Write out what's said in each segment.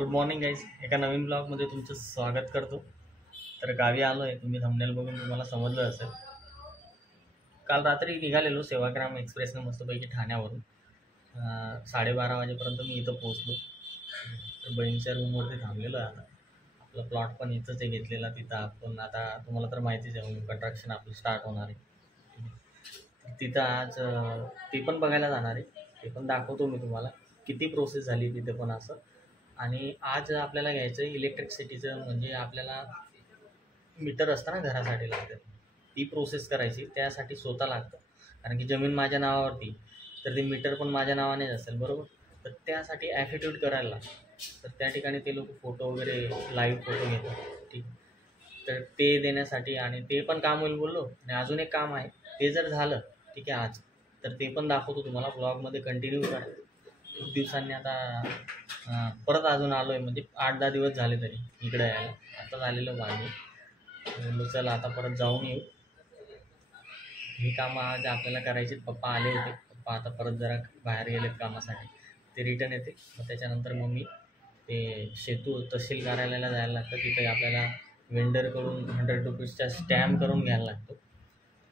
Good morning guys. एका नवीन ब्लॉगमध्ये तुमचं स्वागत करतो. तर गावी आलो आहे. तुम्ही थंबनेल बघून तुम्हाला समजलं असेल. काल रात्री निघालेलो सेवाग्राम एक्सप्रेसनं मस्तपैकी ठाण्यावरून 12:30 वाजेपर्यंत मी इथं पोचलो. तर बहिणीच्या रूमवरती थांबलेलो आहे. आता आपला प्लॉट पण इथंच आहे घेतलेला. तिथं आपण आता तुम्हाला तर माहितीच आहे कंस्ट्रक्शन आपलं स्टार्ट होणार आहे. तिथं आज ते पण बघायला जाणार आहे. ते पण दाखवतो मी तुम्हाला किती प्रोसेस झाली तिथे पण असं. आणि आज आपल्याला घ्यायचं इलेक्ट्रिसिटीचं, म्हणजे आपल्याला मीटर असतं ना घरासाठी लागतं, ती प्रोसेस करायची. त्यासाठी स्वतः लागतं, कारण की जमीन माझ्या नावावरती, तर ते मीटर पण माझ्या नावानेच असेल बरोबर. तर त्यासाठी ॲफिडेविट करायला लागतं. तर त्या ठिकाणी ते लोक फोटो वगैरे लाईव्ह फोटो घेतात. ठीक, तर ते देण्यासाठी आणि ते पण काम होईल बोललो. आणि अजून एक काम आहे, ते जर झालं ठीक आहे आज, तर ते पण दाखवतो तुम्हाला. ब्लॉगमध्ये कंटिन्यू करा. खूप दिवसांनी आता परत अजून आलो आहे, म्हणजे 8-10 दिवस झाले तरी इकडे यायला. आता झालेलं मागे चला आता परत जाऊन येऊ. ही कामं आज आपल्याला करायची. पप्पा आले होते. पप्पा आता परत जरा बाहेर गेलेत कामासाठी. ते रिटर्न येते. मग त्याच्यानंतर मग मी ते शेतू तहसील कार्यालयाला जायला लागतं. तिथे आपल्याला वेंडरकडून 100 रुपीजचा स्टॅम्प करून घ्यायला लागतो.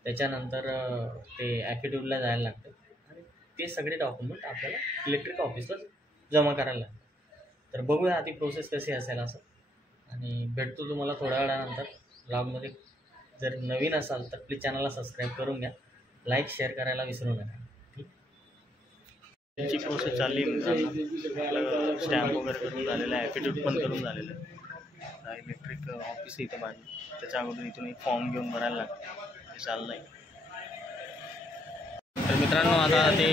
त्याच्यानंतर ते ॲफिडेविटला जायला लागतं आणि ते सगळे डॉक्युमेंट आपल्याला इलेक्ट्रिक ऑफिसला जमा करायला लागतं. तर बघूया आधी प्रोसेस कशी असेल असं. आणि भेटतो तुम्हाला थोड्या वेळानंतर ब्लॉगमध्ये. जर नवीन असाल तर प्लीज चॅनलला सबस्क्राईब करून घ्या. लाईक शेअर करायला विसरू नका. ठीक, त्यांची प्रोसेस चालली आहे. स्टॅम्प वगैरे करून झालेलं आहे. ॲफिडेविट पण करून झालेलं आहे. इलेक्ट्रिक ऑफिस इथं बाजू, त्याच्या अगोदर इथून एक फॉर्म घेऊन भरायला लागतं. ते चाललं आहे. तर मित्रांनो आता ते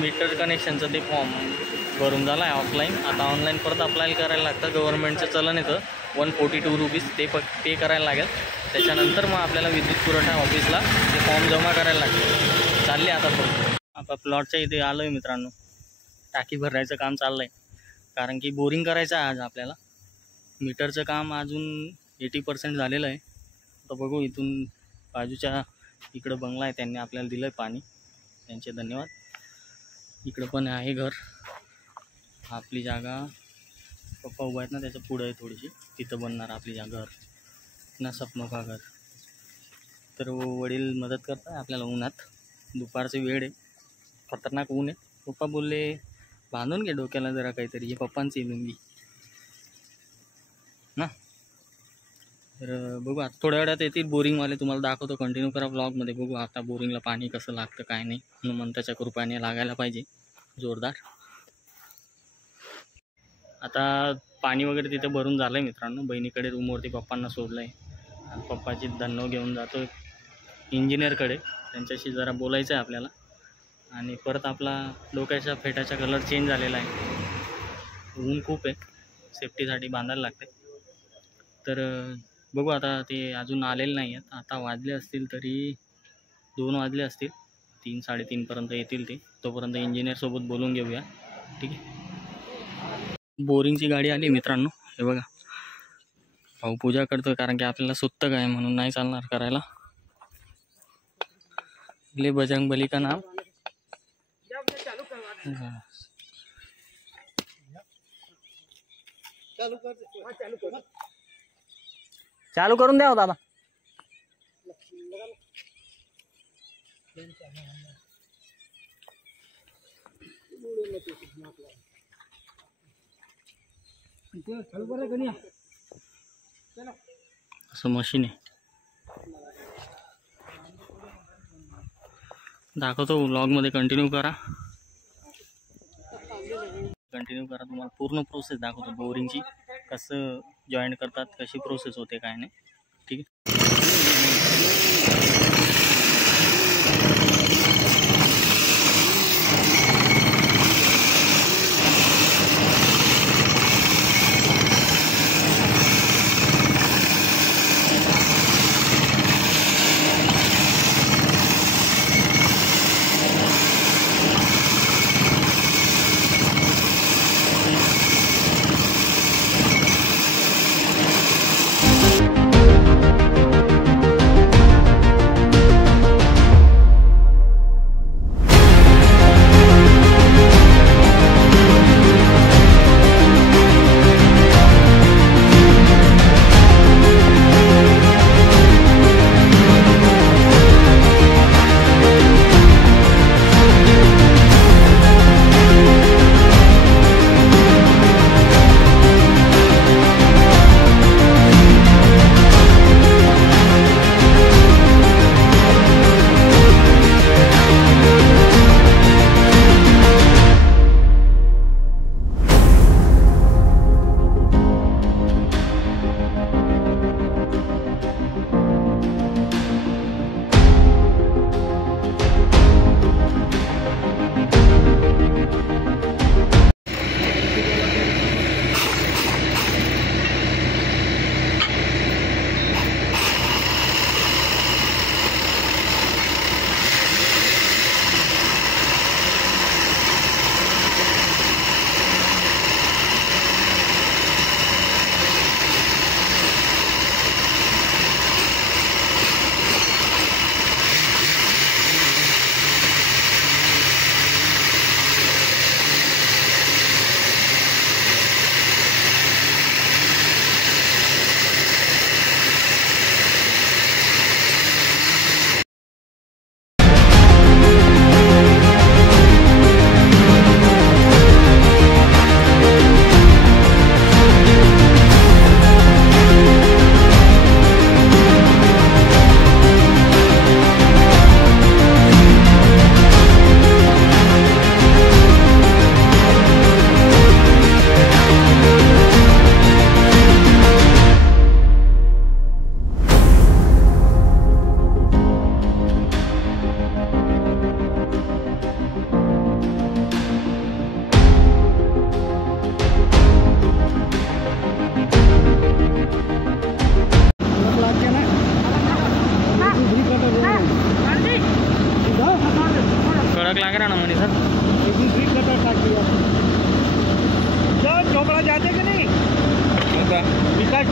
मीटर कनेक्शनचं ते फॉर्म भरून झाला आहे ऑफलाईन. आता ऑनलाईन परत अप्लाय करायला लागतं. गव्हर्नमेंटचं चलन येतं 142 रुपीज, ते पे करायला लागेल. त्याच्यानंतर मग आपल्याला विद्युत पुरवठा ऑफिसला ते फॉर्म जमा करायला लागते. चालले आता परत. आता प्लॉटच्या इथे आलो आहे मित्रांनो. टाकी भरायचं काम चाललं आहे, कारण की बोरिंग करायचं आहे आज आपल्याला. मीटरचं काम अजून 80% झालेलं आहे. आता बघू. इथून बाजूच्या इकडं बंगला आहे, त्यांनी आपल्याला दिलं आहे पाणी, त्यांचे धन्यवाद. इकडं पण आहे घर. आपली जागा पप्पा उभा आहेत ना, त्याच्या पुढं आहे थोडीशी, तिथं बनणार आपली जागा घर ना, सपनो का घर. तर वडील मदत करत आहे आपल्याला उन्हात. दुपारची वेळ आहे, खतरनाक ऊन आहे. पप्पा बोलले बांधून घे डोक्याला जरा काहीतरी, हे पप्पांची लुंगी ना. तर बघू आता थोड्या वेळात येतील बोरिंगवाले. तुम्हाला दाखवतो, कंटिन्यू करा ब्लॉगमध्ये. बघू आता बोरिंगला पाणी कसं लागतं काय नाही. हनुमंताच्या कृपाने लागायला पाहिजे जोरदार. आता पाणी वगैरे तिथे भरून झालं आहे मित्रांनो. बहिणीकडे रूमवरती पप्पांना सोडलं आहे आणि पप्पाची धन्नो घेऊन जातो इंजिनियरकडे. त्यांच्याशी जरा बोलायचं आहे आपल्याला. आणि परत आपला डोक्याच्या फेटाचा कलर चेंज झालेला आहे. ऊन खूप आहे, सेफ्टीसाठी बांधायला लागते. तर बघू आता. ते अजून आलेले नाही आहेत. आता वाजले असतील तरी 2 वाजले असतील. 3-3:30पर्यंत येतील ते. तोपर्यंत इंजिनियरसोबत बोलून घेऊया. ठीक आहे. बोरिंगची गाडी आली मित्रांनो. हे बघा, भाऊ पूजा करतोय, कारण की आपल्याला सुत्तक आहे म्हणून नाही चालणार करायला. ले बजरंग बली का नाम. चालू करून द्या हो दादा. असं मशीन आहे. दाखवतो व्लॉगमध्ये. कंटिन्यू करा. तुम्हाला पूर्ण प्रोसेस दाखवतो बोरिंगची. कसं जॉईंट करतात, कशी प्रोसेस होते काय नाही. ठीक आहे.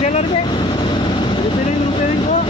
डिटेलर पे रिपेयरिंग को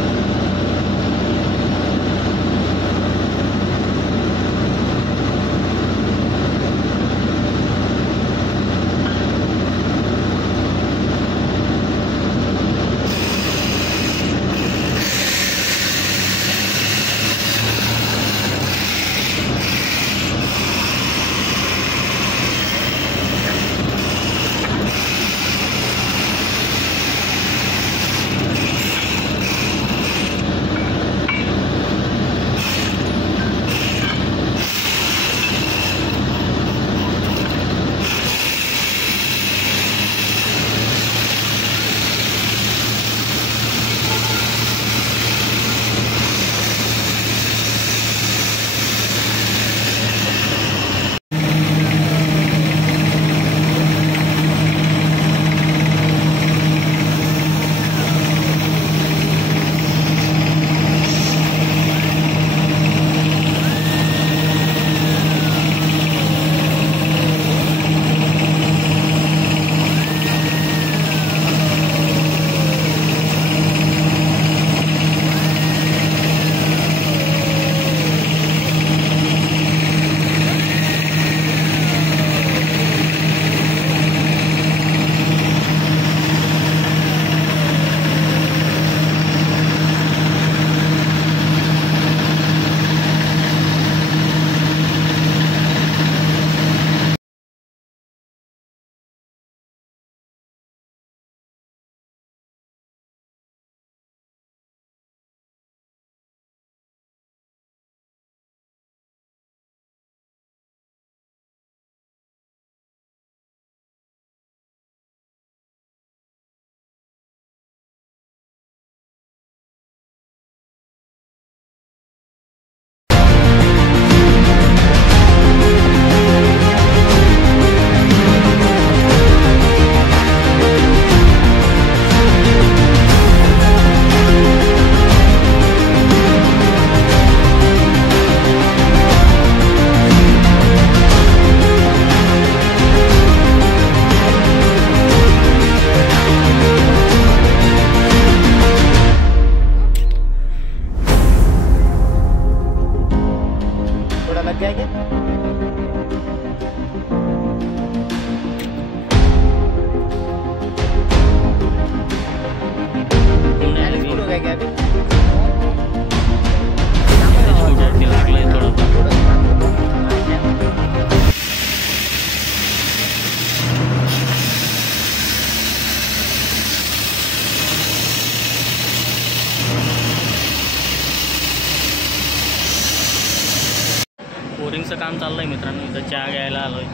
बोरिंगचं काम चाललं आहे मित्रांनो. इथं चहा घ्यायला आलो आहे.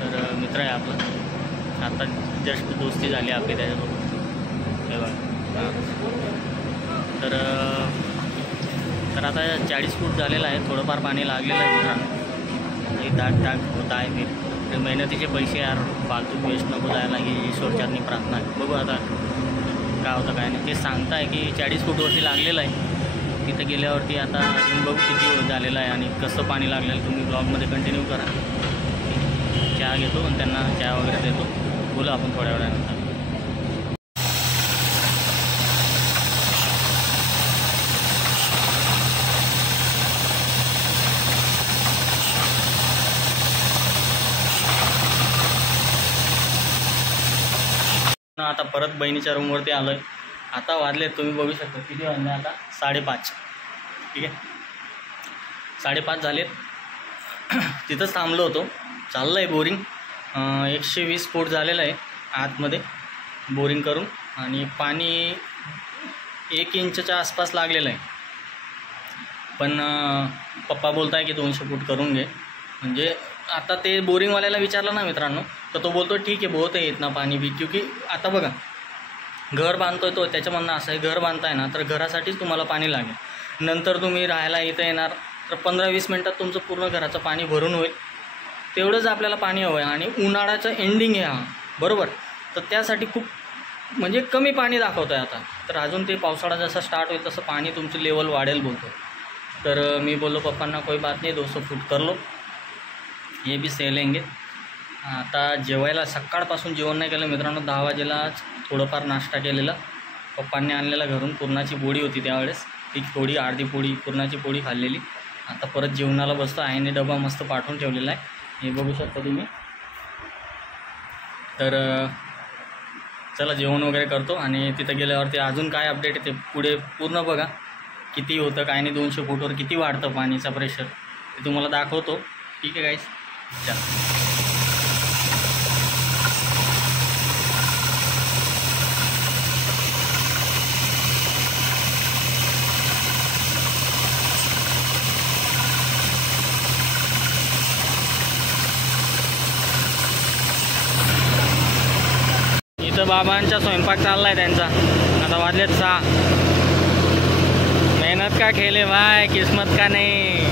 तर मित्र आहे आपला, आता जस्ट दोस्ती झाली आपली त्याच्यासोबत. हे बघा हां. तर आता 40 फूट झालेलं आहे. थोडंफार पाणी लागलेलं आहे मित्रांनो. एक दाग होत आहे ते मेहनतीचे पैसे यार फालतू वेस्ट नको जायला, ही ईश्वरचरणी प्रार्थना आहे. बघू आता काय होतं काय नाही. ते सांगताय की 40 फूटवरती लागलेलं आहे. तिथं गेल्यावरती आता तुम्ही बघू किती झालेलं आहे आणि कसं पाणी लागलेलं. तुम्ही ब्लॉगमध्ये कंटिन्यू करा. चहा घेतो आणि त्यांना चहा वगैरे देतो. बोलू आपण थोड्या वेळानंतर. आता परत बहिणीच्या रूमवरती आलो आहे. आता वाजले तुम्ही बघू शकता किती वाजले आता 5:30. ठीक आहे 5:30 झालेत. तिथंच थांबलो होतो. चाललं आहे बोरिंग. 120 फूट झालेलं आहे आतमध्ये बोरिंग करून आणि पाणी 1 इंचच्या आसपास लागलेलं आहे. पण पप्पा बोलत आहे की 200 फूट करून घे. म्हणजे आता ते बोरिंगवाल्याला विचारलं ना मित्रांनो, तर तो बोलतो ठीक आहे बहुत आहे इतना पाणी भी. क्योंकि आता बघा घर बांधतोय तो, त्याचं म्हणणं असं आहे घर बांधताय ना तर घरासाठीच तुम्हाला पाणी लागेल. नंतर तुम्ही राहायला इथं येणार तर 15-20 मिनटात तुमचं पूर्ण घराचं पाणी भरून होईल. तेवढंच आपल्याला पाणी हवं आहे. आणि उन्हाळ्याचं एंडिंग आहे हा, बरोबर. तर त्यासाठी खूप म्हणजे कमी पाणी दाखवतं आहे आता. तर अजून ते पावसाळा जसा स्टार्ट होईल तसं पाणी तुमचं लेवल वाढेल बोलतो. तर मी बोललो पप्पांना कोई बात नाही 200 फूट कर लो, ये भी सह लेंगे. आता जेवायला सकाळपासून जेवण नाही केलं मित्रांनो. 10 वाजेलाच थोडंफार नाश्ता केलेला. पप्पांनी आणलेला घरून पुरणाची पोळी होती त्यावेळेस, ती थोडी अर्धी पोळी पुरणाची पोळी खाल्लेली. आता परत जेवणाला बसतो. आईने डबा मस्त पाठवून ठेवलेला आहे, हे बघू शकता तुम्ही. तर चला जेवण वगैरे करतो आणि तिथं गेल्यावरती अजून काय अपडेट आहे ते पुढे पूर्ण बघा. किती होतं काय नाही, 200 फूटवर किती वाढतं पाणीचा प्रेशर ते तुम्हाला दाखवतो. ठीक आहे गाईस, चला. इथं बाबांचा स्वयंपाक चाललाय त्यांचा. आता वाजलेत 6. मेहनत का खेळ आहे भाई, किस्मत का नाही.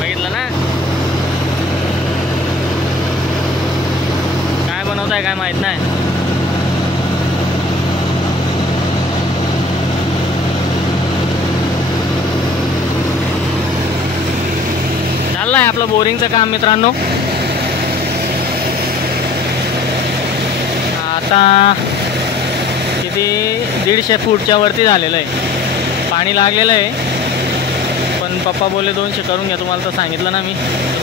बघितलं ना काय बनवताय काय माहित नाही. चाललंय आपलं बोरिंगचं काम मित्रांनो. आता किती 150 फूटच्या वरती झालेलं आहे, पाणी लागलेलं आहे. पण पप्पा बोलले 200 करून घ्या. तुम्हाला तर सांगितलं ना मी,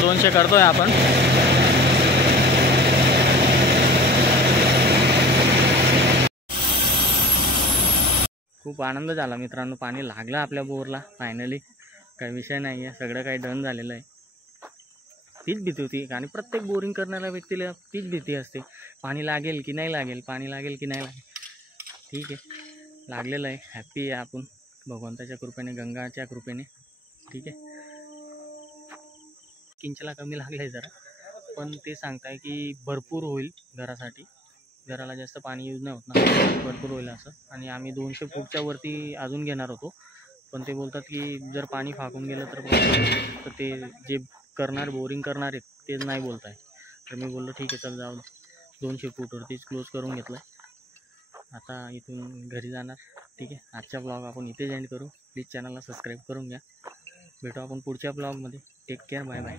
200 करतोय आपण. खूप आनंद झाला मित्रांनो, पाणी लागलं आपल्या बोरला फायनली. काही विषय नाही आहे, सगळं काही डन झालेलं आहे. तीच भीती होती आणि प्रत्येक बोरिंग करणाऱ्या व्यक्तीला तीच भीती असते, पाणी लागेल की नाही लागेल, पाणी लागेल की नाही लागेल. ठीक आहे, लागलेलं आहे. हॅप्पी आहे आपण भगवंताच्या कृपेने, गंगाच्या कृपेने. ठीक आहे, किंचला कमी लागलं आहे जरा, पण ते सांगताय की भरपूर होईल घरासाठी. घराला जास्त पाणी यूज नाही होत ना, भरपूर होईल असं. आणि आम्ही 200 फूटच्या वरती अजून घेणार होतो, पण ते बोलतात की जर पाणी फाकून गेलं तर ते जे करणार बोरिंग करणार आहेत तेच नाही बोलत आहे. तर मी बोललो ठीक आहे चल जाऊ, 200 फूटवरतीच क्लोज करून घेतलं आहे. आता इथून घरी जाणार. ठीक आहे, आजचा ब्लॉग आपण इथेच एंड करू. प्लीज चॅनलला सबस्क्राईब करून घ्या. भेटू आपण पुढच्या ब्लॉगमध्ये. Take care, bye bye.